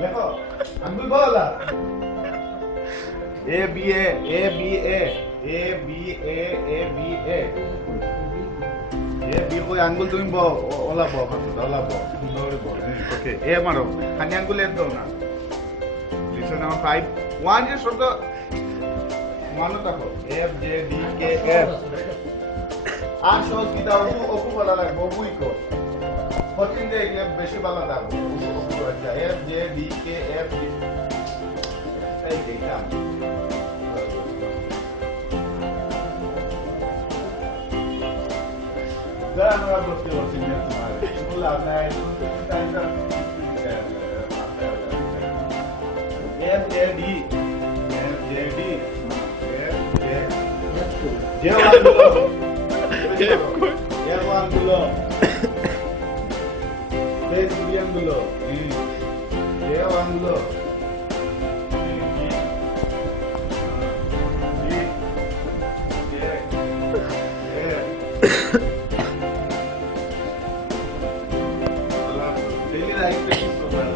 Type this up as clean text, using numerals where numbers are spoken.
দেখো আঙ্গুল বলা A B A A B A A B A A B A A B কই আঙ্গুল তুমি ওলাব ওলাব ওকে এ মারো খানি আঙ্গুল এর দাও না লিসন নাম্বার 5 ওয়ান যে শব্দ মানো দেখো F J D K F R সহজ কি দাও অপু বলা লাগবে অপুই কো কঠিন দিয়ে বেশি বলা দাও অপু আচ্ছা F J D K F এই দেখা আমরা বলতে পারছি না তোমার বললাম না F J D F J D Llevándolo. Desviándolo. Llevándolo. Daily life